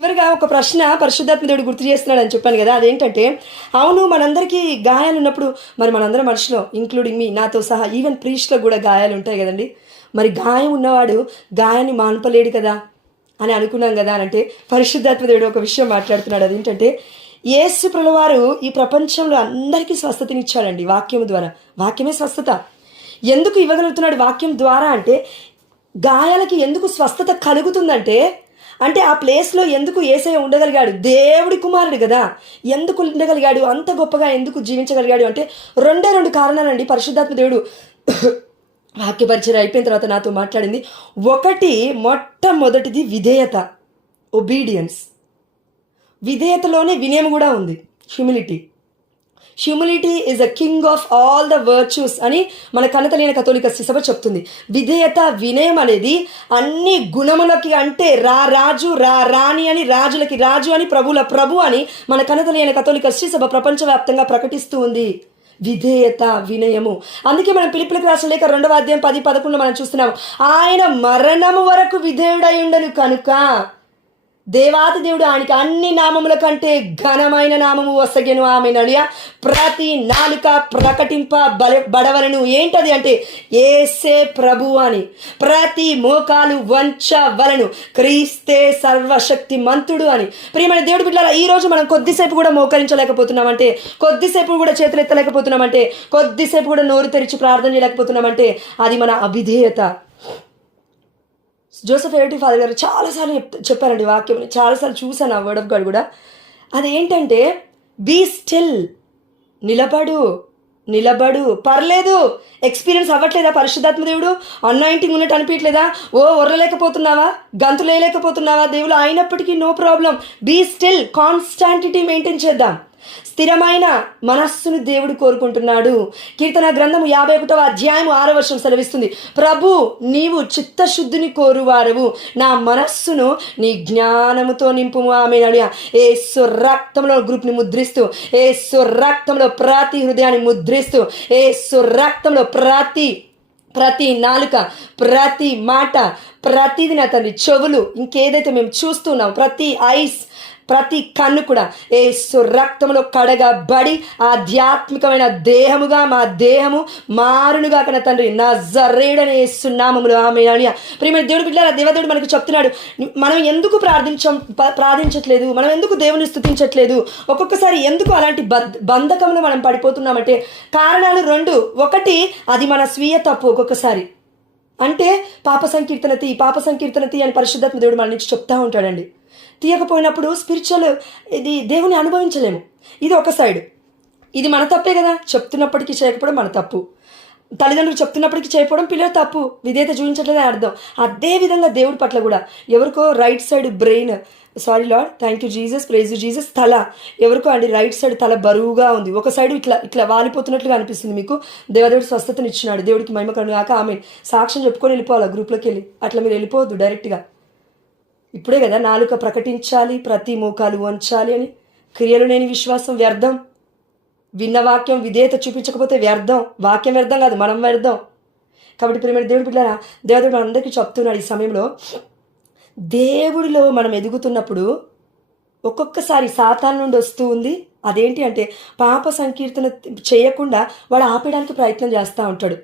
చివరిగా ఒక ప్రశ్న పరిశుద్ధాత్మ దేవుడు గుర్తు చేస్తున్నాడు అని చెప్పాను కదా. అదేంటంటే, అవును మనందరికీ గాయాలు ఉన్నప్పుడు మరి మనందరం మనుషులు, ఇంక్లూడింగ్ మీ, నాతో సహా ఈవెన్ ప్రీస్ట్లో కూడా గాయాలు ఉంటాయి కదండి. మరి గాయం ఉన్నవాడు గాయాన్ని మాన్పలేడు కదా అని అనుకున్నాం కదా అని అంటే, పరిశుద్ధాత్మ దేవుడు ఒక విషయం మాట్లాడుతున్నాడు. అదేంటంటే, యేసు ప్రభువారు ఈ ప్రపంచంలో అందరికీ స్వస్థతనిచ్చాడండి వాక్యం ద్వారా. వాక్యమే స్వస్థత. ఎందుకు ఇవ్వగలుగుతున్నాడు వాక్యం ద్వారా అంటే, గాయాలకి ఎందుకు స్వస్థత కలుగుతుందంటే, అంటే ఆ ప్లేస్లో ఎందుకు యేసయ్య ఉండగలిగాడు? దేవుడి కుమారుడు కదా, ఎందుకు ఉండగలిగాడు? అంత గొప్పగా ఎందుకు జీవించగలిగాడు అంటే రెండు కారణాలండి. పరిశుద్ధాత్మ దేవుడు వాక్యపరిచయం అయిపోయిన తర్వాత నాతో మాట్లాడింది. ఒకటి, మొట్టమొదటిది విధేయత, ఒబీడియన్స్. విధేయతలోనే వినయం కూడా ఉంది, humility. Humility is a king of all the virtues అని మన కనతలేని కథోలిక సభ చెప్తుంది. విధేయత, వినయం అనేది అన్ని గుణములకి, అంటే రాజు రాణి అని, రాజులకి రాజు అని, ప్రభుల ప్రభు అని మన కనతలేని కథోలిక సభ ప్రపంచవ్యాప్తంగా ప్రకటిస్తూ ఉంది. విధేయత, వినయము. అందుకే మనం పిలుపులకు రాసిన లేఖ 2వ అధ్యాయం 10-11 మనం చూస్తున్నాము. ఆయన మరణము వరకు విధేయుడై ఉండను కనుక దేవాతి దేవుడు ఆయనకి అన్ని నామముల కంటే ఘనమైన నామము వసగెను. ఆమె నడియ ప్రతి నాలుక బడవలను. ఏంటది అంటే, ఏసే ప్రభు అని. ప్రతి మోకాలు వంచవలను, క్రీస్తే సర్వశక్తి మంతుడు అని. ప్రియమైన దేవుడు బిడ్డలారా, ఈరోజు మనం కొద్దిసేపు కూడా మోకరించలేకపోతున్నామంటే, కొద్దిసేపు కూడా చేతులు ఎత్తలేకపోతున్నామంటే, కొద్దిసేపు కూడా నోరు తెరిచి ప్రార్థన చేయలేకపోతున్నామంటే అది మన అవిధేయత. జోసెఫ్ ఎయిటీ ఫాదర్ గారు చాలాసార్లు చెప్పారండి వాక్యం. చాలాసార్లు చూశాను ఆ వర్డ్ ఆఫ్ గాడ్ కూడా. అదేంటంటే, బీ స్టిల్, నిలబడు, పర్లేదు. ఎక్స్పీరియన్స్ అవ్వట్లేదా పరిశుద్ధాత్మ దేవుడు? అనాయింటింగ్ ఉన్నట్టు అనిపించట్లేదా? ఒర్రలేకపోతున్నావా, గంతులేయలేకపోతున్నావా దేవుడు? అయినప్పటికీ నో ప్రాబ్లం. బీ స్టిల్, కాన్స్టాంటిటీ మెయింటైన్ చేద్దాం. స్థిరమైన మనస్సును దేవుడు కోరుకుంటున్నాడు. కీర్తన గ్రంథము 51వ అధ్యాయము 6వ వచనం సెలవిస్తుంది, ప్రభు నీవు చిత్తశుద్ధిని కోరువారవు, నా మనస్సును నీ జ్ఞానముతో నింపుము. ఆమె అడిగా యేసు రక్తంలో గ్రూప్ని ముద్రిస్తూ, యేసు రక్తంలో ప్రతి హృదయాన్ని ముద్రిస్తూ, యేసు రక్తంలో ప్రతి నాలుక, ప్రతి మాట, ప్రతిది నా తండ్రి, చెవులు, ఇంకేదైతే మేము చూస్తున్నాం, ప్రతి ఐస్, ప్రతి కన్ను కూడా యేసు రక్తంలో కడగబడి ఆధ్యాత్మికమైన దేహముగా మా దేహము మారునుగా కన్నా తండ్రి, నజరేయుడైన యేసు నామములో ఆమె అని. ప్రియమైన దేవుడు బిడ్డలారా, దేవదేవుడు మనకు చెప్తున్నాడు, మనం ఎందుకు ప్రార్థించట్లేదు, మనం ఎందుకు దేవుని స్తుతించట్లేదు, ఒక్కొక్కసారి ఎందుకు అలాంటి బంధకంలో మనం పడిపోతున్నామంటే కారణాలు 2. ఒకటి, అది మన స్వీయ తప్పు. ఒక్కొక్కసారి అంటే పాప సంకీర్తన తీ అని పరిశుద్ధాత్మ దేవుడు మన నుంచి చెప్తా ఉంటాడండి. తీయకపోయినప్పుడు స్పిరిచువల్ ఇది దేవుని అనుభవించలేము. ఇది ఒక సైడ్. ఇది మన తప్పే కదా, చెప్తున్నప్పటికీ చేయకపోవడం మన తప్పు. తల్లిదండ్రులు చెప్తున్నప్పటికీ చేయకపోవడం పిల్లల తప్పు, విధేయత చూపించట్లేదని అర్థం. అదేవిధంగా దేవుడి పట్ల కూడా ఎవరికో right side brain, sorry Lord, thank you Jesus, praise you Jesus, తల ఎవరికో అండి రైట్ సైడ్ తల బరువుగా ఉంది, ఒక సైడ్ ఇట్లా వాలిపోతున్నట్లుగా అనిపిస్తుంది మీకు. దేవదేవుడు స్వస్థతను ఇచ్చినాడు, దేవుడికి మహిమ కలుగును గాక. ఆమె సాక్ష్యం చెప్పుకొని వెళ్ళిపోవాలి గ్రూప్లోకి వెళ్ళి. అట్లా మీరు వెళ్ళిపోవద్దు డైరెక్ట్గా. ఇప్పుడే కదా నాలుక ప్రకటించాలి, ప్రతి మోకాలు వంచాలి అని. క్రియలు లేని విశ్వాసం వ్యర్థం. విన్న వాక్యం విధేయత చూపించకపోతే వ్యర్థం. వాక్యం వ్యర్థం కాదు, మనం వ్యర్థం. కాబట్టి ప్రియమైన దేవుడి బిడ్డలారా, దేవుడు అందరికీ చెప్తున్నాడు ఈ సమయంలో, దేవుడిలో మనం ఎదుగుతున్నప్పుడు ఒక్కొక్కసారి సాతాను నుండి వస్తూ ఉంది. అదేంటి అంటే, పాప సంకీర్తన చేయకుండా వాడు ఆపేయడానికి ప్రయత్నం చేస్తూ ఉంటాడు.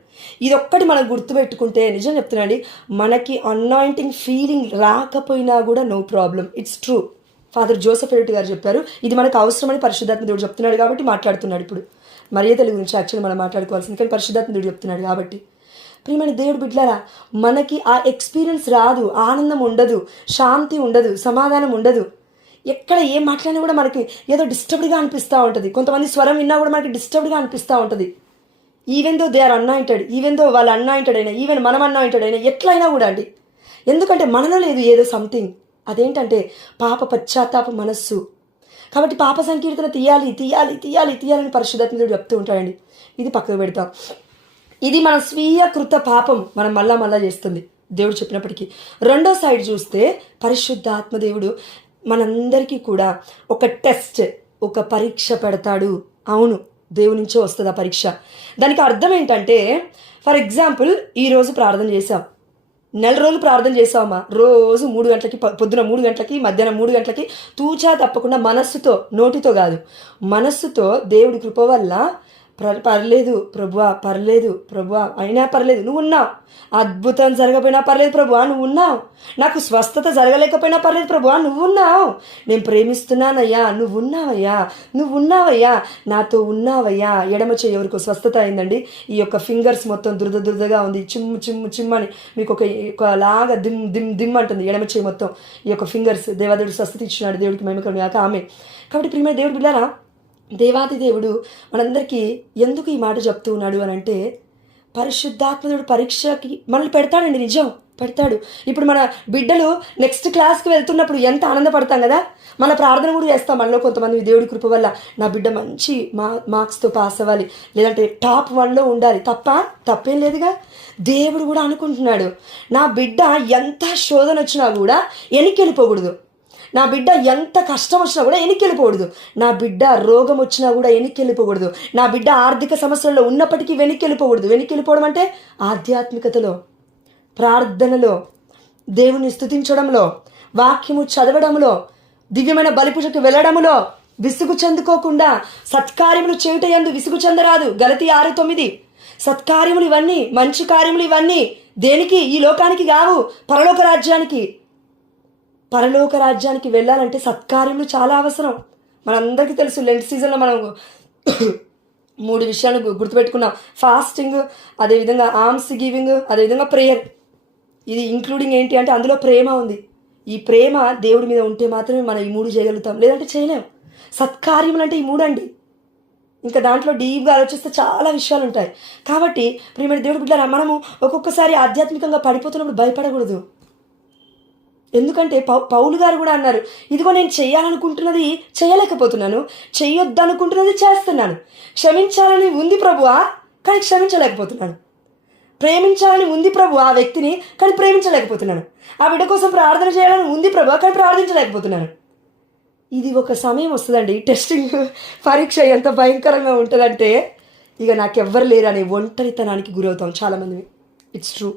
ఇదొక్కటి మనం గుర్తుపెట్టుకుంటే, నిజం చెప్తున్నాండి, మనకి అనాయింటింగ్ ఫీలింగ్ రాకపోయినా కూడా no problem, it's true. Father Joseph ఎయిటీ గారు చెప్పారు, ఇది మనకు అవసరమని పరిశుద్ధాత్మ దేవుడు చెప్తున్నాడు కాబట్టి మాట్లాడుతున్నాడు. ఇప్పుడు మర్యాదల గురించి యాక్చువల్లీ మనం మాట్లాడుకోవాల్సింది, కానీ పరిశుద్ధాత్మ దేవుడు చెప్తున్నాడు కాబట్టి. ప్రియమైన దేవుడు బిడ్డలారా, మనకి ఆ ఎక్స్పీరియన్స్ రాదు, ఆనందం ఉండదు, శాంతి ఉండదు, సమాధానం ఉండదు. ఎక్కడ ఏం మాట్లాడినా కూడా మనకి ఏదో డిస్టర్బ్డ్గా అనిపిస్తూ ఉంటుంది. కొంతమంది స్వరం విన్నా కూడా మనకి డిస్టర్బ్డ్గా అనిపిస్తూ ఉంటుంది. Even though they are anointed, even though వాళ్ళు అనాయింటెడ్ అయినా, ఈవెన్ మనం అనాయింటెడ్ అయినా, ఎట్లయినా కూడా అండి. ఎందుకంటే మనలో లేదు ఏదో సంథింగ్. అదేంటంటే పాప పశ్చాత్తాప మనస్సు. కాబట్టి పాప సంకీర్తన తీయాలని పరిశుద్ధాత్మ దేవుడు చెప్తూ ఉంటాడండి. ఇది పక్కకు పెడతాం. ఇది మన స్వీయ కృత పాపం మనం మళ్ళా చేస్తుంది దేవుడు చెప్పినప్పటికీ. రెండో సైడ్ చూస్తే పరిశుద్ధాత్మ దేవుడు మనందరికీ కూడా ఒక టెస్ట్, ఒక పరీక్ష పెడతాడు. అవును, దేవుని నుంచే వస్తుంది ఆ పరీక్ష. దానికి అర్థం ఏంటంటే, ఫర్ ఎగ్జాంపుల్ ఈరోజు ప్రార్థన చేసాం, నెల రోజులు ప్రార్థన చేసావమ్మా, రోజు 3 గంటలకి, పొద్దున 3 గంటలకి, మధ్యాహ్నం 3 గంటలకి, తూచా తప్పకుండా మనస్సుతో, నోటితో కాదు, మనస్సుతో దేవుడి కృప వల్ల పర్లేదు ప్రభువా, పర్లేదు ప్రభువా, అయినా పర్లేదు, నువ్వు ఉన్నావు. అద్భుతం జరగకపోయినా పర్లేదు ప్రభువా, నువ్వు ఉన్నావు. నాకు స్వస్థత జరగలేకపోయినా పర్లేదు ప్రభువా, నువ్వు ఉన్నావు. నేను ప్రేమిస్తున్నానయ్యా, నువ్వు ఉన్నావయ్యా, నువ్వు ఉన్నావయ్యా, నాతో ఉన్నావయ్యా. ఎడమ చెయ్యి ఎవరికో స్వస్థత అయిందండి. ఈ యొక్క ఫింగర్స్ మొత్తం దురదగా ఉంది, చిమ్ము చిమ్ము చిమ్మని మీకు ఒకలాగా దిమ్ దిమ్ దిమ్ అంటుంది ఎడమ చెయ్యి మొత్తం. ఈ యొక్క ఫింగర్స్ దేవాదేవుడు స్వస్థత ఇచ్చినాడు, దేవుడికి మహిమ కలుగుగాక, ఆమె. కాబట్టి ప్రియమైన దేవుడు బిడ్డారా, దేవాది దేవుడు మనందరికీ ఎందుకు ఈ మాట చెప్తూ ఉన్నాడు అని అంటే, పరిశుద్ధాత్మదేవుడు పరీక్షకి మనల్ని పెడతాడండి, నిజం పెడతాడు. ఇప్పుడు మన బిడ్డలు నెక్స్ట్ క్లాస్కి వెళ్తున్నప్పుడు ఎంత ఆనందపడతాం కదా, మన ప్రార్థన కూడా చేస్తాం. మనలో కొంతమంది దేవుడి కృప వల్ల నా బిడ్డ మంచి మార్క్స్తో పాస్ అవ్వాలి, లేదంటే టాప్ 1లో ఉండాలి. తప్పేం లేదుగా. దేవుడు కూడా అనుకుంటున్నాడు, నా బిడ్డ ఎంత శోధన వచ్చినా కూడా వెనక్కి, నా బిడ్డ ఎంత కష్టం వచ్చినా కూడా వెనక్కి, నా బిడ్డ రోగం వచ్చినా కూడా వెనక్కి, నా బిడ్డ ఆర్థిక సమస్యల్లో ఉన్నప్పటికీ వెనక్కి. వెనక్కిపోవడం అంటే ఆధ్యాత్మికతలో, ప్రార్థనలో, దేవుని స్తుతించడంలో, వాక్యము చదవడంలో, దివ్యమైన బలిపూజకు వెళ్ళడంలో విసుగు చెందుకోకుండా, సత్కార్యములు చేయుటయందు విసుగు చెందరాదు. గలతీ 6:9. సత్కార్యములు ఇవన్నీ, మంచి కార్యములు ఇవన్నీ దేనికి? ఈ లోకానికి కావు, పరలోక రాజ్యానికి వెళ్ళాలంటే సత్కార్యములు చాలా అవసరం. మనందరికీ తెలుసు, లెంట్ సీజన్లో మనం 3 విషయాలు గుర్తుపెట్టుకున్నాం. ఫాస్టింగ్, అదేవిధంగా ఆర్మ్స్ గివింగ్, అదేవిధంగా ప్రేయర్. ఇది ఇంక్లూడింగ్ ఏంటి అంటే అందులో ప్రేమ ఉంది. ఈ ప్రేమ దేవుడి మీద ఉంటే మాత్రమే మనం ఈ 3 చేయగలుగుతాం, లేదంటే చేయలేం. సత్కార్యములు అంటే ఈ 3 అండి. ఇంకా దాంట్లో డీప్గా ఆలోచిస్తే చాలా విషయాలు ఉంటాయి. కాబట్టి ప్రియమైన దేవుడి బిడ్డలారా, మనము ఒక్కొక్కసారి ఆధ్యాత్మికంగా పడిపోతున్నప్పుడు భయపడకూడదు. ఎందుకంటే పౌలు గారు కూడా అన్నారు, ఇదిగో నేను చేయాలనుకుంటున్నది చేయలేకపోతున్నాను, చేయొద్దనుకుంటున్నది చేస్తున్నాను. క్షమించాలని ఉంది ప్రభువా, కానీ క్షమించలేకపోతున్నాను. ప్రేమించాలని ఉంది ప్రభు ఆ వ్యక్తిని, కానీ ప్రేమించలేకపోతున్నాను. ఆ బిడ్డ కోసం ప్రార్థన చేయాలని ఉంది ప్రభు, కానీ ప్రార్థించలేకపోతున్నాను. ఇది ఒక సమయం వస్తుందండి, టెస్టింగ్, పరీక్ష ఎంత భయంకరంగా ఉంటుందంటే, ఇక నాకెవ్వరు లేరు అనే ఒంటరితనానికి గురవుతాం చాలామంది. ఇట్స్ ట్రూ,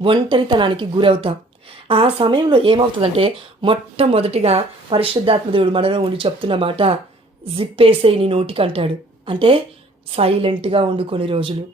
ఒంటరితనానికి గురవుతాం. ఆ సమయంలో ఏమవుతుందంటే, మొట్టమొదటిగా పరిశుద్ధాత్మ దేవుడు మనలో ఉండి చెప్తున్న మాట, జిప్పేసేయి నీ నోటికి అంటాడు. అంటే సైలెంట్గా ఉండు కొన్ని రోజులు.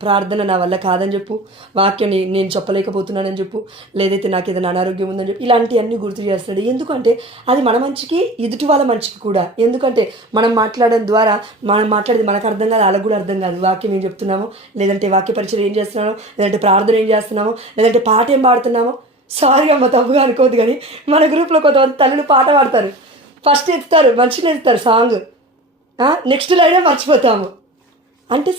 ప్రార్థన నా వల్ల కాదని చెప్పు, వాక్యం నేను చెప్పలేకపోతున్నానని చెప్పు, లేదైతే నాకు ఏదైనా అనారోగ్యం ఉందని చెప్పి, ఇలాంటివన్నీ గుర్తు చేస్తాడు. ఎందుకంటే అది మన మంచికి, ఎదుటి వాళ్ళ మంచికి కూడా. ఎందుకంటే మనం మాట్లాడడం ద్వారా, మనం మాట్లాడేది మనకు అర్థం కాదు, వాళ్ళకు కూడా అర్థం కాదు. వాక్యం ఏం చెప్తున్నామో, లేదంటే వాక్య పరిచయం ఏం చేస్తున్నామో, లేదంటే ప్రార్థన ఏం చేస్తున్నామో, లేదంటే పాట ఏం పాడుతున్నామో. సారీ అమ్మ, తప్పుగా అనుకోవద్దు, కానీ మన గ్రూప్లో కొంతమంది తల్లులు పాట పాడతారు, ఫస్ట్ ఎత్తుతారు, మంచిగా ఎత్తుతారు సాంగ్, నెక్స్ట్ లైనే మర్చిపోతాము. అంటే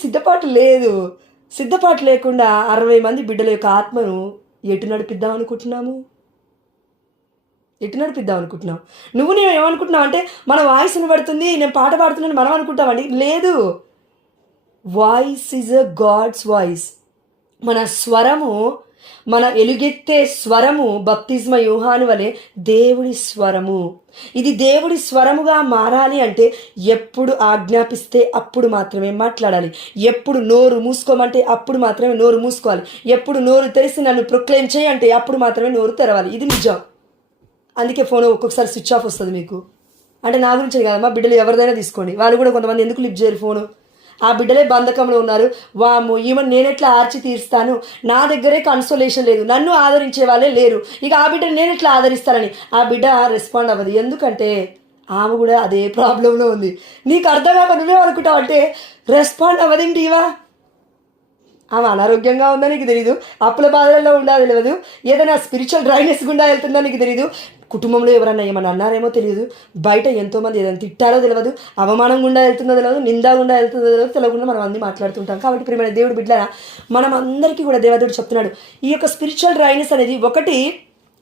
సిద్ధపాటు లేకుండా 60 మంది బిడ్డల యొక్క ఆత్మను ఎటు నడిపిద్దాం అనుకుంటున్నాము? నువ్వు నేను ఏమనుకుంటున్నావు అంటే, మన వాయిస్ వినబడుతుంది, నేను పాట పాడుతున్నాను మనం అనుకుంటామండి. లేదు, voice is a God's voice. మన స్వరము, మన ఎలుగెత్తే స్వరము బప్తిస్మ యోహాను వలె దేవుడి స్వరము. ఇది దేవుడి స్వరముగా మారాలి అంటే ఎప్పుడు ఆజ్ఞాపిస్తే అప్పుడు మాత్రమే మాట్లాడాలి. ఎప్పుడు నోరు మూసుకోమంటే అప్పుడు మాత్రమే నోరు మూసుకోవాలి. ఎప్పుడు నోరు తెరిచి నన్ను ప్రొక్లెయిమ్ చేయంటే అప్పుడు మాత్రమే నోరు తెరవాలి. ఇది నిజం. అందుకే ఫోన్ ఒక్కొక్కసారి స్విచ్ ఆఫ్ వస్తుంది మీకు. అంటే నా గురించే కాదమ్మా, బిడ్డలు ఎవరిదైనా తీసుకోండి, వాళ్ళు కూడా కొంతమంది ఎందుకు లిఫ్ట్ చేయరు ఫోను. ఆ బిడ్డలే బంధకంలో ఉన్నారు. వాము ఈమెను నేనెట్లా ఆర్చి తీరుస్తాను, నా దగ్గరే కన్సోలేషన్ లేదు, నన్ను ఆదరించే వాళ్ళే లేరు, ఇక ఆ బిడ్డను నేను ఎట్లా ఆదరిస్తానని ఆ బిడ్డ రెస్పాండ్ అవ్వదు. ఎందుకంటే ఆమె కూడా అదే ప్రాబ్లంలో ఉంది. నీకు అర్థం కాక నువ్వే అనుకుంటావు అంటే రెస్పాండ్ అవ్వదేంటి? ఆమె అనారోగ్యంగా ఉందా నీకు తెలీదు, అప్పుల బాధలలో ఉందా తెలియదు, ఏదైనా స్పిరిచువల్ డ్రైనెస్ గుండా వెళ్తుందా నీకు తెలీదు, కుటుంబంలో ఎవరన్నా ఏమన్నా అన్నారేమో తెలియదు, బయట ఎంతోమంది ఏదైనా తిట్టారో తెలియదు, అవమానం గుండా వెళ్తుందో తెలియదు, నిందా గుండా వెళ్తుందో తెలియదు, తెలియకుండా మనం అన్ని మాట్లాడుతుంటాం. కాబట్టి ప్రియమైన దేవుడు బిడ్డలారా, మనం అందరికీ కూడా దేవదేవుడు చెప్తున్నాడు, ఈ యొక్క స్పిరిచువల్ డ్రైనెస్ అనేది ఒకటి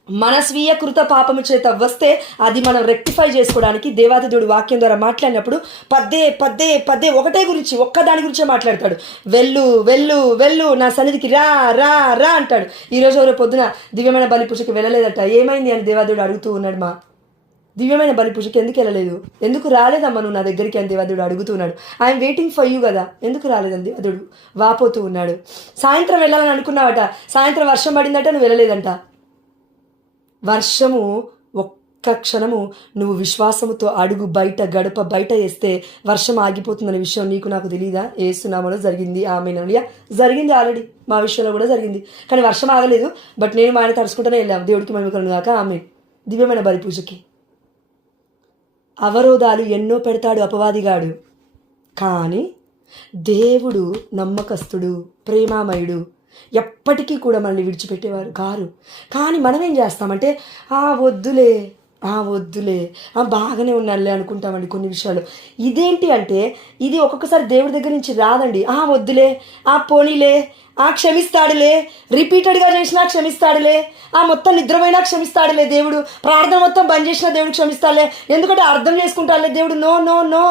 మన స్వీయ కృత పాపము చేత వస్తే అది మనం రెక్టిఫై చేసుకోవడానికి దేవాది దేవుడు వాక్యం ద్వారా మాట్లాడినప్పుడు పద్దే ఒకటే గురించి, ఒక్కదాని గురించే మాట్లాడతాడు. వెళ్ళు వెళ్ళు వెళ్ళు నా సన్నిధికి రా రా రా అంటాడు. ఈరోజు ఎవరో పొద్దున దివ్యమైన బలి పూజకి వెళ్ళలేదట, ఏమైంది అని దేవాదేవుడు అడుగుతూ ఉన్నాడు. దివ్యమైన బలి పూజకి ఎందుకు వెళ్ళలేదు? ఎందుకు రాలేదమ్మా నువ్వు నా దగ్గరికి అని దేవదేవుడు అడుగుతున్నాడు. ఐఎమ్ వెయిటింగ్ ఫర్ యూ కదా, ఎందుకు రాలేదని దేవదేవుడు వాపోతూ ఉన్నాడు. సాయంత్రం వెళ్ళాలని అనుకున్నావట, సాయంత్రం వర్షం పడిందట, నువ్వు వెళ్ళలేదంట. వర్షము ఒక్క క్షణము నువ్వు విశ్వాసముతో అడుగు బయట గడప బయట వేస్తే వర్షం ఆగిపోతుందనే విషయం నీకు నాకు తెలియదా? ఏసునామలో జరిగింది. ఆమేన్. జరిగింది, ఆల్రెడీ మా విషయంలో కూడా జరిగింది. కానీ వర్షం ఆగలేదు. బట్ నేను మా ఆయన తడుచుకుంటూనే వెళ్ళాము. దేవుడికి మహిమ కలుగును గాక. ఆమేన్. దివ్యమైన బలి పూజకి అవరోధాలు ఎన్నో పెడతాడు అపవాదిగాడు, కానీ దేవుడు నమ్మకస్తుడు, ప్రేమామయుడు, ఎప్పటికీ కూడా మనల్ని విడిచిపెట్టేవారు కారు. కానీ మనం ఏం చేస్తామంటే వద్దులే బాగానే ఉన్నానులే అనుకుంటామండి కొన్ని విషయాలు. ఇదేంటి అంటే ఇది ఒక్కొక్కసారి దేవుడి దగ్గర నుంచి రాదండి. వద్దులే, పోనీలే, క్షమిస్తాడులే, రిపీటెడ్గా చేసినా క్షమిస్తాడులే, మొత్తం నిద్రపోయినా క్షమిస్తాడులే దేవుడు, ప్రార్థన మొత్తం బంద్ చేసినా దేవుడు క్షమిస్తాడులే, ఎందుకంటే అర్థం చేసుకుంటాడులే దేవుడు. No no no.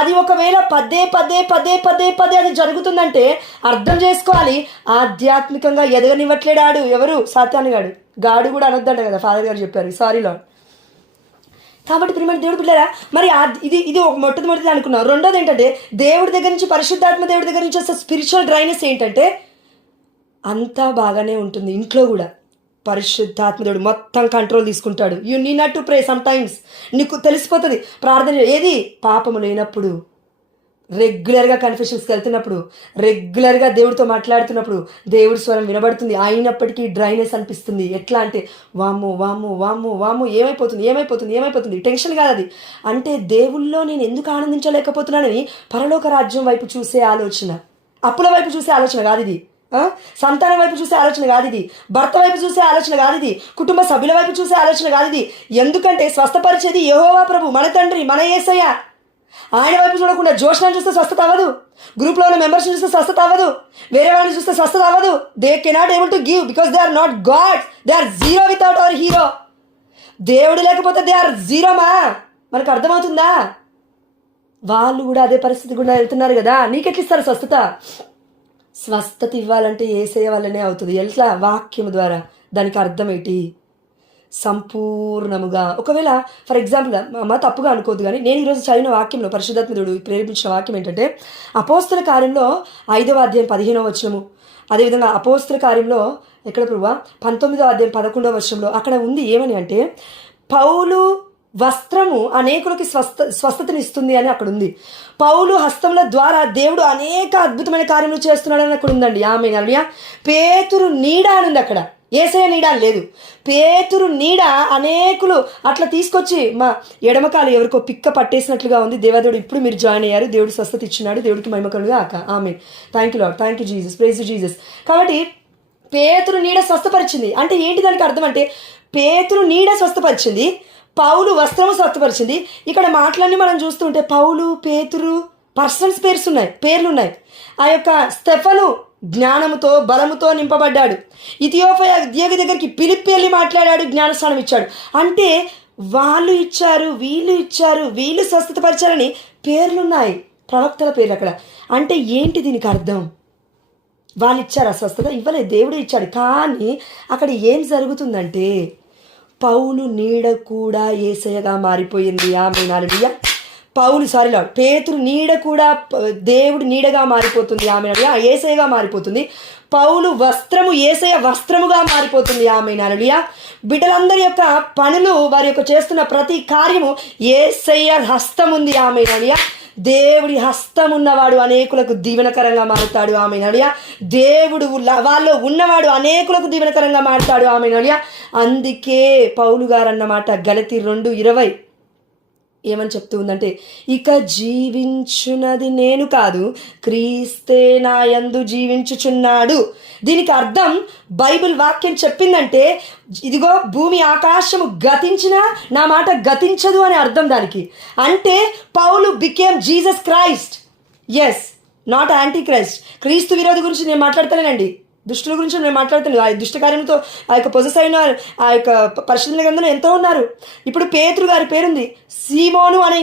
అది ఒకవేళ పదే పదే పదే పదే పదే అది జరుగుతుందంటే అర్థం చేసుకోవాలి, ఆధ్యాత్మికంగా ఎదగనివ్వట్లేడాడు. ఎవరు? సాతాను గాడు కూడా అనొద్దంట కదా, ఫాదర్ గారు చెప్పారు. Sorry lord. కాబట్టి ప్రియమైన దేవుడు పిల్లరా, మరి ఇది ఒక మొట్టమొదటిది అనుకున్నాం. రెండోది ఏంటంటే దేవుడి దగ్గర నుంచి, పరిశుద్ధాత్మ దేవుడి దగ్గర నుంచి వస్తే స్పిరిచువల్ డ్రైనెస్ ఏంటంటే అంతా బాగానే ఉంటుంది. ఇంట్లో కూడా పరిశుద్ధాత్మ దేవుడు మొత్తం కంట్రోల్ తీసుకుంటాడు. You need not to pray. Some times నీకు తెలిసిపోతుంది ప్రార్థన ఏది పాపము లేనప్పుడు, రెగ్యులర్గా కన్ఫెషన్స్కి వెళ్తున్నప్పుడు, రెగ్యులర్గా దేవుడితో మాట్లాడుతున్నప్పుడు దేవుడి స్వరం వినబడుతుంది. అయినప్పటికీ డ్రైనెస్ అనిపిస్తుంది. ఎట్లా అంటే వాము వాము వాము వాము ఏమైపోతుంది టెన్షన్ కాదు అది. అంటే దేవుళ్ళో నేను ఎందుకు ఆనందించలేకపోతున్నానని పరలోక రాజ్యం వైపు చూసే ఆలోచన, అప్పుల వైపు చూసే ఆలోచన కాదు ఇది. సంతానం వైపు చూసే ఆలోచన కాదు ఇది. భర్త వైపు చూసే ఆలోచన కాదు ఇది. కుటుంబ సభ్యుల వైపు చూసే ఆలోచన కాదు ఇది. ఎందుకంటే స్వస్థపరిచేది యెహోవా ప్రభు, మన తండ్రి, మన యేసయ్య. ఆయన వైపు చూడకుండా జోష్నాన్ని చూస్తే స్వస్థత అవ్వదు, గ్రూప్లో ఉన్న మెంబర్స్ని చూస్తే స్వస్థత అవ్వదు, వేరే వాళ్ళని చూస్తే స్వస్థత అవ్వదు. They cannot able to give because they are not gods. They are zero without our hero. దేవుడు లేకపోతే దే ఆర్ జీరోమా. మనకు అర్థమవుతుందా? వాళ్ళు కూడా అదే పరిస్థితి గుండా వెళ్తున్నారు కదా. నీకెట్లిస్తారు స్వస్థత? స్వస్థత ఇవ్వాలంటే యేసయ్య వల్లనే అవుతుంది. ఎట్లా? వాక్యం ద్వారా. దానికి అర్థం ఏంటి? సంపూర్ణముగా. ఒకవేళ ఫర్ ఎగ్జాంపుల్ అమ్మ తప్పుగా అనుకోవద్దు, కానీ నేను ఈరోజు చదివిన వాక్యంలో పరిశుద్ధాత్మ దేవుడు ప్రేరేపించిన వాక్యం ఏంటంటే అపోస్తల కార్యంలో 5వ అధ్యాయం 15వ వచనము, అదేవిధంగా అపోస్తల కార్యంలో ఎక్కడ ప్రభువా 19వ అధ్యాయం 11వ వచనంలో అక్కడ ఉంది. ఏమని అంటే పౌలు వస్త్రము అనేకులకి స్వస్థతనిస్తుంది అని అక్కడ ఉంది. పౌలు హస్తముల ద్వారా దేవుడు అనేక అద్భుతమైన కార్యములు చేస్తున్నాడని అక్కడ ఉందండి. ఆమేన్. హల్లెలూయా. పేతురు నీడ అని ఉంది అక్కడ, యేసయ్య నీడ అని లేదు. పేతురు నీడ అనేకులు అట్లా తీసుకొచ్చి మా ఎడమకాలు ఎవరికో పిక్క పట్టేసినట్లుగా ఉంది. దేవదేవుడు ఇప్పుడు మీరు జాయిన్ అయ్యారు, దేవుడు స్వస్థత ఇచ్చినాడు, దేవుడికి మహిమ కలుగుగా గాక. ఆమేన్. Thank you Lord, thank you Jesus, praise Jesus. కాబట్టి పేతురు నీడ స్వస్థపరిచింది అంటే ఏంటి? దానికి అర్థం అంటే పేతురు నీడ స్వస్థపరిచింది, పౌలు వస్త్రము స్వస్థపరిచింది. ఇక్కడ మాటలన్నీ మనం చూస్తుంటే పౌలు, పేతురు పర్సన్స్ పేర్లు ఉన్నాయి. ఆ యొక్క స్టెఫను జ్ఞానముతో బలముతో నింపబడ్డాడు. ఇథియోపియా ఉద్యోగి దగ్గరికి పిలిపి వెళ్ళి మాట్లాడాడు, జ్ఞానస్నానం ఇచ్చాడు. అంటే వాళ్ళు ఇచ్చారు, వీళ్ళు స్వస్థతపరిచారని పేర్లున్నాయి, ప్రవక్తల పేర్లు అక్కడ. అంటే ఏంటి దీనికి అర్థం? వాళ్ళు ఇచ్చారు ఆ స్వస్థత? ఇవ్వలేదు, దేవుడే ఇచ్చాడు. కానీ అక్కడ ఏం జరుగుతుందంటే పౌలు నీడ కూడా యేసయ్యగా మారిపోయింది. ఆమేన్. హల్లెలూయా. పేతురు నీడ కూడా దేవుడి నీడగా మారిపోతుంది. ఆమేన్. యేసయ్యగా మారిపోతుంది. పౌలు వస్త్రము యేసయ్య వస్త్రముగా మారిపోతుంది. ఆమేన్. హల్లెలూయా. బిడ్డలందరి యొక్క పనులు, వారి యొక్క చేస్తున్న ప్రతి కార్యము యేసయ్య హస్తం ఉంది. ఆమేన్. హల్లెలూయా. దేవుడి హస్తం ఉన్నవాడు అనేకులకు దీవెనకరంగా మారుతాడు. ఆమేన్. హల్లెలూయా. దేవుడు వాళ్ళు ఉన్నవాడు అనేకులకు దీవెనకరంగా మారుతాడు. ఆమేన్. హల్లెలూయా. అందుకే పౌలు గారు అన్నమాట గలతీ 2:20 ఏమని చెప్తూ ఉందంటే ఇక జీవించున్నది నేను కాదు, క్రీస్తే నా యందు జీవించుచున్నాడు. దీనికి అర్థం బైబిల్ వాక్యం చెప్పిందంటే ఇదిగో భూమి ఆకాశము గతించినా నా మాట గతించదు అని అర్థం దానికి. అంటే పౌలు became Jesus Christ. Yes, not antichrist. క్రీస్తు విరోధి గురించి నేను మాట్లాడతానండి, దుష్టుల గురించి నేను మాట్లాడుతున్నాను. ఆ దుష్ట కార్యంతో ఆ యొక్క పొజెస్ అయిన ఆ యొక్క పరిశుద్ధుల గ్రంథంలో ఎంతో ఉన్నారు. ఇప్పుడు పేతురు గారి పేరుంది, సీమోను అనే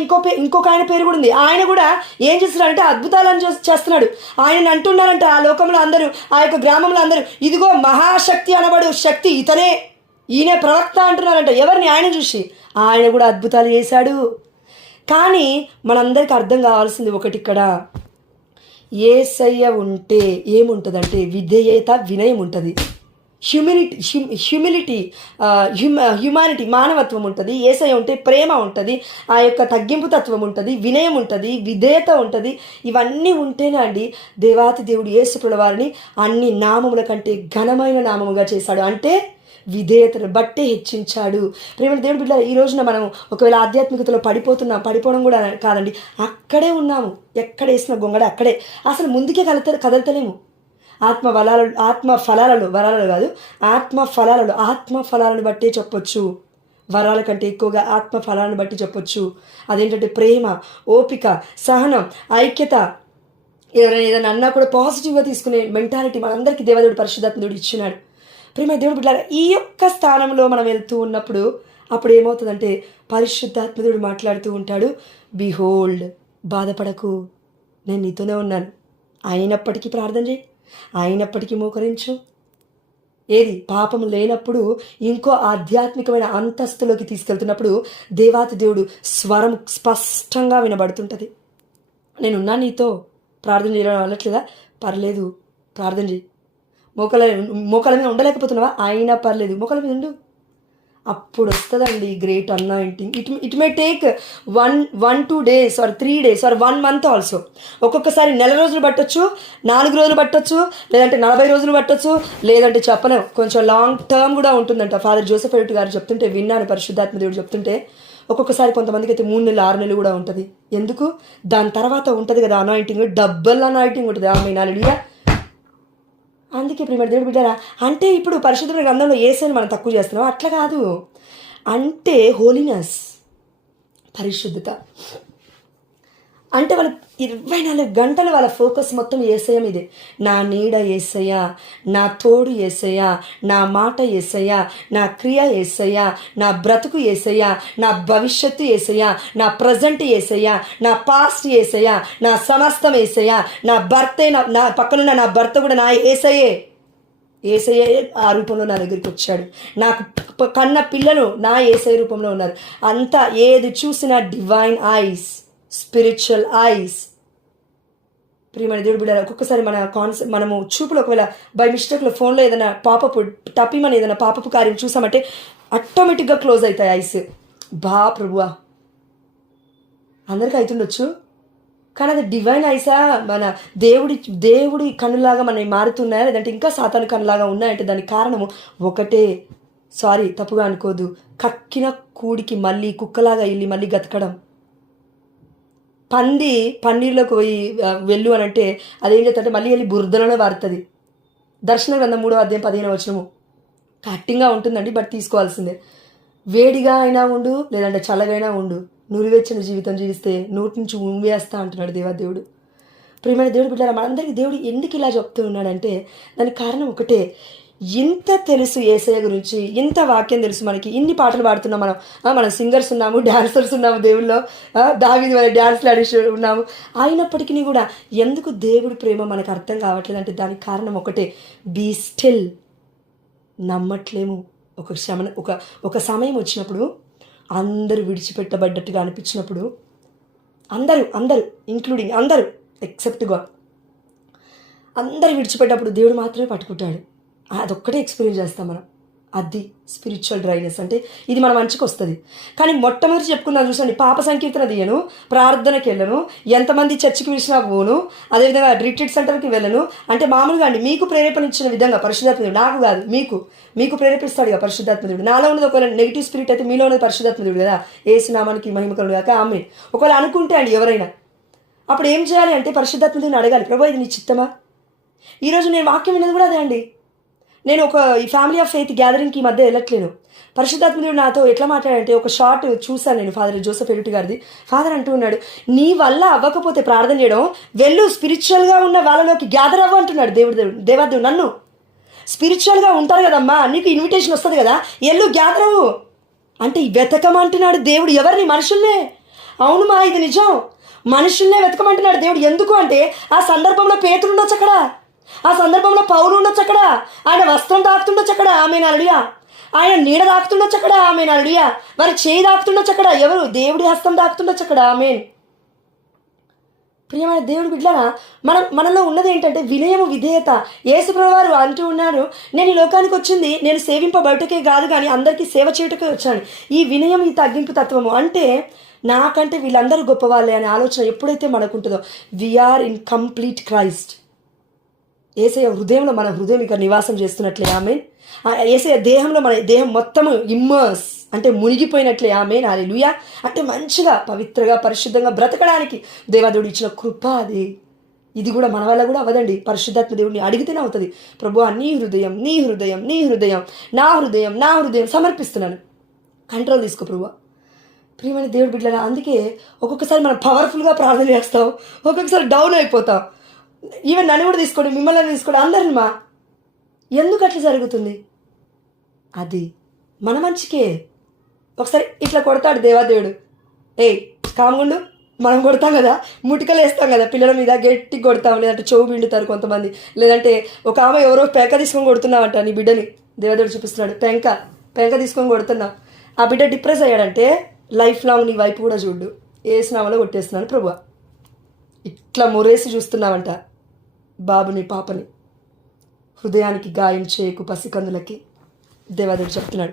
ఇంకొక ఆయన పేరు కూడా ఉంది. ఆయన కూడా ఏం చేస్తున్నాడంటే అద్భుతాలను చేస్తున్నాడు. ఆయన అంటున్నారంట ఆ లోకంలో అందరూ, ఆ యొక్క గ్రామంలో అందరూ, ఇదిగో మహాశక్తి అనబడు శక్తి ఇతనే, ఈయన ప్రవక్త అంటున్నారంట. ఎవరిని? ఆయన చూసి. ఆయన కూడా అద్భుతాలు చేశాడు. కానీ మనందరికీ అర్థం కావాల్సింది ఒకటి ఇక్కడ, యేసయ్య ఉంటే ఏముంటుందంటే విధేయత, వినయం ఉంటుంది. హ్యూమానిటీ మానవత్వం ఉంటుంది. యేసయ్య ఉంటే ప్రేమ ఉంటుంది, ఆ యొక్క తగ్గింపు తత్వం ఉంటుంది, వినయం ఉంటుంది, విధేయత ఉంటుంది. ఇవన్నీ ఉంటేనే అండి దేవాతి దేవుడు యేసు వారిని అన్ని నామముల కంటే ఘనమైన నామముగా చేశాడు. అంటే విధేయతను బట్టే హెచ్చించాడు. ప్రేమ దేవుడు బిడ్డ, ఈ రోజున మనం ఒకవేళ ఆధ్యాత్మికతలో పడిపోవడం కూడా కాదండి, అక్కడే ఉన్నాము. ఎక్కడ వేసిన గొంగడ అక్కడే, అసలు ముందుకే కదలతలేము. ఆత్మ ఫలాలను బట్టే చెప్పొచ్చు. వరాల కంటే ఎక్కువగా ఆత్మ ఫలాలను బట్టి చెప్పొచ్చు. అదేంటంటే ప్రేమ, ఓపిక, సహనం, ఐక్యత. ఎవరైనా ఏదైనా అన్నా కూడా పాజిటివ్గా తీసుకునే మెంటాలిటీ మనందరికీ దేవదేవుడు పరిశుద్ధాత్మ దేవుడు ఇచ్చినాడు. ప్రేమ దేవుడు బిడ్డలారా, ఈ యొక్క స్థానంలో మనం వెళ్తూ ఉన్నప్పుడు అప్పుడు ఏమవుతుందంటే పరిశుద్ధాత్మ దేవుడు మాట్లాడుతూ ఉంటాడు, బిహోల్డ్, బాధపడకు, నేను నీతోనే ఉన్నాను. అయినప్పటికీ ప్రార్థన చేయి, అయినప్పటికీ మోకరించు. ఏది? పాపం లేనప్పుడు ఇంకో ఆధ్యాత్మికమైన అంతస్తులోకి తీసుకెళ్తున్నప్పుడు దేవాతి దేవుడు స్వరం స్పష్టంగా వినబడుతుంటుంది. నేనున్నా నీతో, ప్రార్థన చేయడం అనట్లేదా? పర్లేదు, ప్రార్థన చేయి. మోకాల మీద ఉండలేకపోతున్నావా? అయినా పర్లేదు, మోకాల మీద ఉండు. అప్పుడు వస్తుందండి great anointing. It may take 1-2 days or 3 days or 1 month also. ఒక్కొక్కసారి 4 రోజులు పట్టొచ్చు, 4 రోజులు పట్టొచ్చు, లేదంటే 40 రోజులు పట్టొచ్చు, లేదంటే చెప్పలేం, కొంచెం లాంగ్ టర్మ్ కూడా ఉంటుందంట. ఫాదర్ జోసెఫ్ ఎడిట్ గారు చెప్తుంటే విన్నాను, పరిశుద్ధాత్మ దేవుడు చెప్తుంటే. ఒక్కొక్కసారి కొంతమందికి అయితే 3 నెలలు 6 నెలలు కూడా ఉంటుంది. ఎందుకు? దాని తర్వాత ఉంటుంది కదా అనాయింటింగ్, డబుల్ అనాయింటింగ్ ఉంటుంది. ఆమె నాలుడియా. అందుకే ప్రియమైన దేవుడు బిడ్డారా, అంటే ఇప్పుడు పరిశుద్ధమైన గ్రంథంలో యేసుని మనం తక్కువ చేస్తున్నాం అట్లా కాదు. అంటే హోలీనెస్, పరిశుద్ధత. అంటే వాళ్ళు 24 గంటలు వాళ్ళ ఫోకస్ మొత్తం యేసయ్య మీదే. నా నీడ యేసయ్య, నా తోడు యేసయ్య, నా మాట యేసయ్య, నా క్రియ యేసయ్య, నా బ్రతుకు యేసయ్య, నా భవిష్యత్తు యేసయ్య, నా ప్రజెంట్ యేసయ్య, నా పాస్ట్ యేసయ్య, నా సమస్తం యేసయ్య, నా భర్తే, నా పక్కనున్న నా భర్త కూడా నా యేసయ్యే. యేసయ్యే ఆ రూపంలో నా దగ్గరికి వచ్చాడు. నాకు కన్న పిల్లలు నా యేసయ్య రూపంలో ఉన్నారు. అంతా ఏది చూసినా డివైన్ ఐస్, స్పిరిచువల్ ఐస్. ప్రియమైన దేవుడు బిడ్డ, ఒక్కొక్కసారి మనము చూపులో ఒకవేళ బై మిస్టేక్లో ఫోన్లో ఏదైనా పాపప్ టపిమని ఏదైనా పాపపు కార్యం చూసామంటే ఆటోమేటిక్గా క్లోజ్ అవుతాయి ఐస్. ప్రభువా, అందరికీ అవుతుండొచ్చు, కానీ అది డివైన్ ఐసా, మన దేవుడి కన్నులాగా మనవి మారుతున్నాయా, లేదంటే ఇంకా సాతాను కన్నులాగా ఉన్నాయంటే దానికి కారణము ఒకటే. సారీ, తప్పుగా అనుకోదు, కక్కిన కూడికి మళ్ళీ కుక్కలాగా వెళ్ళి మళ్ళీ గతకడం. పంది పన్నీరులోకి పోయి వెళ్ళు అని అంటే అదేం చేస్తుంటే మళ్ళీ వెళ్ళి బురదలోనే వారుతుంది. దర్శన గ్రంథం 3:15 కట్టింగ్గా ఉంటుందండి, బట్ తీసుకోవాల్సిందే. వేడిగా అయినా ఉండు, లేదంటే చల్లగా అయినా ఉండు, నురివెచ్చిన జీవితం జీవిస్తే నోటి నుంచి ఉమ్మివేస్తా అంటున్నాడు దేవాదేవుడు. ప్రియమైన దేవుడు బిడ్డారా, మనందరికీ దేవుడు ఎందుకు ఇలా చెప్తూ ఉన్నాడంటే దానికి కారణం ఒకటే. ఇంత తెలుసు యేసయ్య గురించి, ఇంత వాక్యం తెలుసు మనకి, ఇన్ని పాటలు పాడుతున్నాం మనం సింగర్స్ ఉన్నాము, డాన్సర్స్ ఉన్నాము, దేవుల్లో దావీదు వల్ల డ్యాన్స్లు ఆడేసి ఉన్నాము. అయినప్పటికీ కూడా ఎందుకు దేవుడి ప్రేమ మనకు అర్థం కావట్లేదు అంటే దానికి కారణం ఒకటే, బీ స్టిల్. నమ్మట్లేము. ఒక సమయం వచ్చినప్పుడు అందరూ విడిచిపెట్టబడ్డట్టుగా అనిపించినప్పుడు అందరూ ఇంక్లూడింగ్ అందరూ ఎక్సెప్ట్ గాడ్, అందరూ విడిచిపెట్టేటప్పుడు దేవుడు మాత్రమే పట్టుకుంటాడు. అదొక్కటే ఎక్స్పీరియన్స్ చేస్తాం మనం. అది స్పిరిచువల్ డ్రైనెస్ అంటే ఇది మన మంచికి వస్తుంది. కానీ మొట్టమొదటి చెప్పుకున్నాను చూసండి, పాప సంకీర్తన తీయను, ప్రార్థనకి వెళ్ళను, ఎంతమంది చర్చికి పిలిచినా పోను, అదేవిధంగా రిట్రీట్ సెంటర్కి వెళ్ళను. అంటే మామూలుగా అండి, మీకు ప్రేరేపణ ఇచ్చిన విధంగా పరిశుద్ధాత్మదేవుడు, నాకు కాదు, మీకు ప్రేరేపిస్తాడు కదా పరిశుద్ధాత్మదేవుడు. నాలో ఉన్నది ఒకవేళ నెగిటివ్ స్పిరిట్ అయితే మీలో ఉన్నది పరిశుద్ధాత్మదేవుడు కదా. ఏసునామానికి మహిమ కలుగును గాక, ఆమేన్. ఒకవేళ అనుకుంటే అండి ఎవరైనా, అప్పుడు ఏం చేయాలి అంటే పరిశుద్ధాత్మదేవుని అడగాలి, ప్రభు ఇది నీ చిత్తమా? ఈరోజు నేను వాక్యం విన్నది కూడా అదే అండి. నేను ఈ ఫ్యామిలీ ఆఫ్ ఫెయిత్ గ్యాదరింగ్కి ఈ మధ్య వెళ్ళట్లేను. పరిశుద్ధాత్మదేవుడు నాతో ఎట్లా మాట్లాడంటే ఒక షార్ట్ చూశాను నేను, ఫాదర్ జోసెఫ్ ఎడిట్ గారిది. ఫాదర్ అంటూ ఉన్నాడు, నీ వల్ల అవ్వకపోతే ప్రార్థన చేయడం, వెళ్ళు స్పిరిచువల్గా ఉన్న వాళ్ళలోకి గ్యాదర్ అవ్వ అంటున్నాడు దేవాదేవుడు నన్ను. స్పిరిచువల్గా ఉంటారు కదమ్మా, నీకు ఇన్విటేషన్ వస్తుంది కదా, ఎల్లు గ్యాదర్ అవ్వు అంటే వెతకమంటున్నాడు దేవుడు. ఎవరిని? మనుషుల్నే. అవును మా, ఇది నిజం, మనుషుల్నే వెతకమంటున్నాడు దేవుడు. ఎందుకు అంటే ఆ సందర్భంలో పేతురు ఉండొచ్చు అక్కడ, ఆ సందర్భంలో పౌలు ఉండొచ్చు అక్కడ, ఆయన వస్త్రం తాకుతుండొచ్చు అక్కడ, ఆమె అడిగా ఆయన నీడ దాకుతుండొచ్చు అక్కడ, ఆమె హల్లెలూయా. మరి చేయి దాకుతుండొచ్చు అక్కడ, ఎవరు? దేవుడి హస్తం దాకుతుండొచ్చు అక్కడ, ఆమె. ప్రియమైన దేవుడి బిడ్డలారా, మనలో ఉన్నది ఏంటంటే వినయము, విధేయత. యేసుప్రభువు వారు అంటూ ఉన్నారు, నేను ఈ లోకానికి వచ్చింది నేను సేవింపబడుటకే కాదు కానీ అందరికీ సేవ చేయుటకే వచ్చాను. ఈ వినయం, ఈ తగ్గింపు తత్వము అంటే నాకంటే వీళ్ళందరూ గొప్పవాళ్ళే అనే ఆలోచన ఎప్పుడైతే మనకుంటుందో, వీఆర్ ఇన్ కంప్లీట్ క్రైస్ట్. యేసయ్య హృదయంలో మన హృదయం ఇక నివాసం చేస్తున్నట్లే, ఆమె. యేసయ్య దేహంలో మన దేహం మొత్తము ఇమ్మర్స్ అంటే మునిగిపోయినట్లే, ఆమె. హల్లెలూయా. అంటే మంచిగా పవిత్రగా పరిశుద్ధంగా బ్రతకడానికి దేవదేవుడు ఇచ్చిన కృప అది. ఇది కూడా మన వల్ల కూడా అవ్వదండి, పరిశుద్ధాత్మ దేవుడిని అడిగితేనే అవుతుంది. ప్రభువా, నీ హృదయం, నీ హృదయం, నీ హృదయం, నా హృదయం, నా హృదయం సమర్పిస్తున్నాను, కంట్రోల్ తీసుకో ప్రభువా. ప్రియమైన దేవుడి బిడ్డలారా, అందుకే ఒక్కొక్కసారి మనం పవర్ఫుల్గా ప్రార్థన చేస్తాం, ఒక్కొక్కసారి డౌన్ అయిపోతాం. ఈవెన్ నన్ను కూడా తీసుకోండి, మిమ్మల్ని తీసుకోండి, అందరిని. ఎందుకు అట్లా జరుగుతుంది? అది మన మంచికే. ఒకసారి ఇట్లా కొడతాడు దేవాదేవుడు, కాముండు. మనం కొడతాం కదా, ముటికలు వేస్తాం కదా పిల్లల మీద, గట్టి కొడతాం, లేదంటే చెవు పిండుతారు కొంతమంది, లేదంటే ఒక ఆమె ఎవరో పెంక తీసుకొని కొడుతున్నావంట నీ బిడ్డని. దేవాదేవుడు చూపిస్తున్నాడు, పెంక తీసుకొని కొడుతున్నావు. ఆ బిడ్డ డిప్రెస్ అయ్యాడంటే లైఫ్ లాంగ్ నీ వైపు కూడా చూడు, ఏసునామలో కొట్టేస్తున్నాను ప్రభువా. ఇట్లా మురేసి చూస్తున్నావంట బాబుని, పాపని. హృదయానికి గాయం చేయకు పసికందులకి దేవాదేవుడు చెప్తున్నాడు.